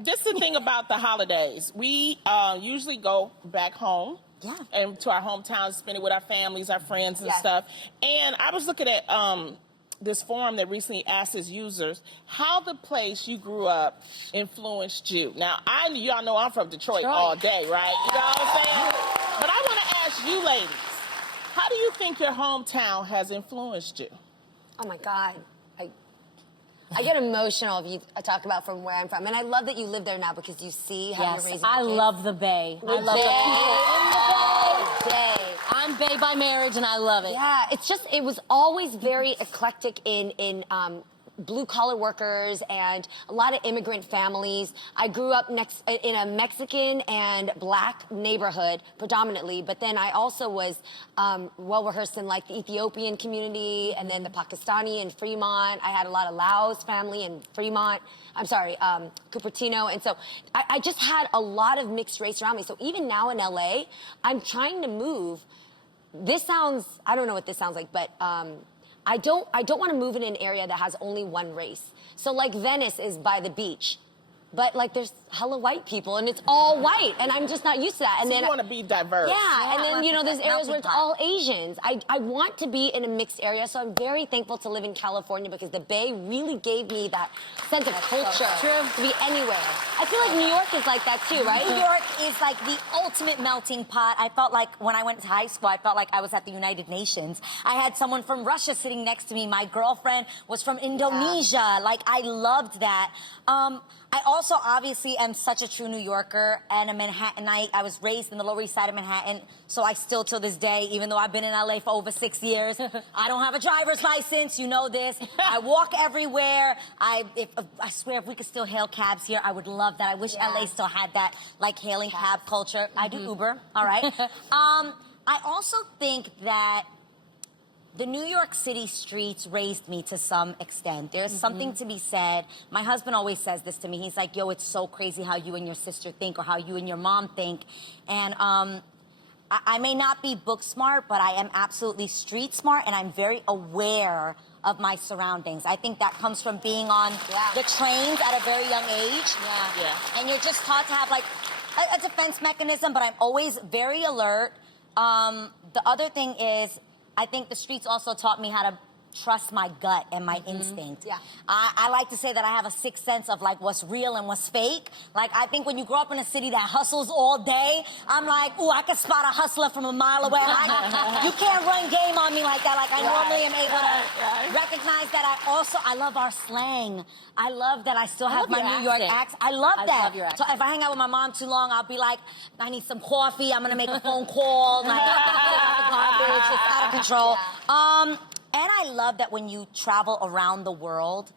Just the thing about the holidays. We usually go back home. Yeah. And to our hometowns, spend it with our families, our friends, and Yes. stuff. And I was looking at this forum that recently asked its users how the place you grew up influenced you. Now, y'all know I'm from Detroit all day, right? You know what I'm saying? But I want to ask you ladies, how do you think your hometown has influenced you? Oh my God. I get emotional if you talk about from where I'm from. And I love that you live there now because you see how you're raising I kids. love the Bay. I love the people in the Bay. I'm Bay by marriage and I love it. Yeah, it was always very eclectic in blue-collar workers and a lot of immigrant families. I grew up in a Mexican and black neighborhood predominantly, but then I also was well-rehearsed in like the Ethiopian community and then the Pakistani in Fremont. I had a lot of Laos family in Fremont. I'm sorry, Cupertino. And so I just had a lot of mixed race around me. So even now in LA, I'm trying to move. I don't know what this sounds like, but I don't want to move in an area that has only one race. So like Venice is by the beach, but like there's hella white people and it's all white and I'm just not used to that. And So then you want to be diverse. Yeah, and then there's areas where it's all Asians. I want to be in a mixed area, so I'm very thankful to live in California because the Bay really gave me that sense of culture to be anywhere. I feel like New York is like that too, right? New York is like the ultimate melting pot. I felt like when I went to high school, I felt like I was at the United Nations. I had someone from Russia sitting next to me. My girlfriend was from Indonesia. Like, I loved that. I also obviously am such a true New Yorker and a Manhattanite. I was raised in the Lower East Side of Manhattan, so I still, till this day, even though I've been in LA for over 6 years, I don't have a driver's license, you know this. I walk everywhere. I swear, if we could still hail cabs here, I would love that. I wish LA still had that, like, hailing cab culture. I do Uber, all right? I also think that the New York City streets raised me to some extent. There's something to be said. My husband always says this to me. He's like, yo, it's so crazy how you and your sister think or how you and your mom think. And I may not be book smart, but I am absolutely street smart, and I'm very aware of my surroundings. I think that comes from being on the trains at a very young age. And you're just taught to have like a defense mechanism, but I'm always very alert. The other thing is, I think the streets also taught me how to trust my gut and my instinct. I like to say that I have a sixth sense of like what's real and what's fake. Like, I think when you grow up in a city that hustles all day, I'm like, ooh, I can spot a hustler from a mile away. You can't run game on me like that. Like, I normally am able to recognize that. I love our slang. I love that I still have my New York accent. I love that. Love your accent. So if I hang out with my mom too long, I'll be like, I need some coffee. I'm gonna make a phone call. Like, garbage, it's out of control. And I love that when you travel around the world,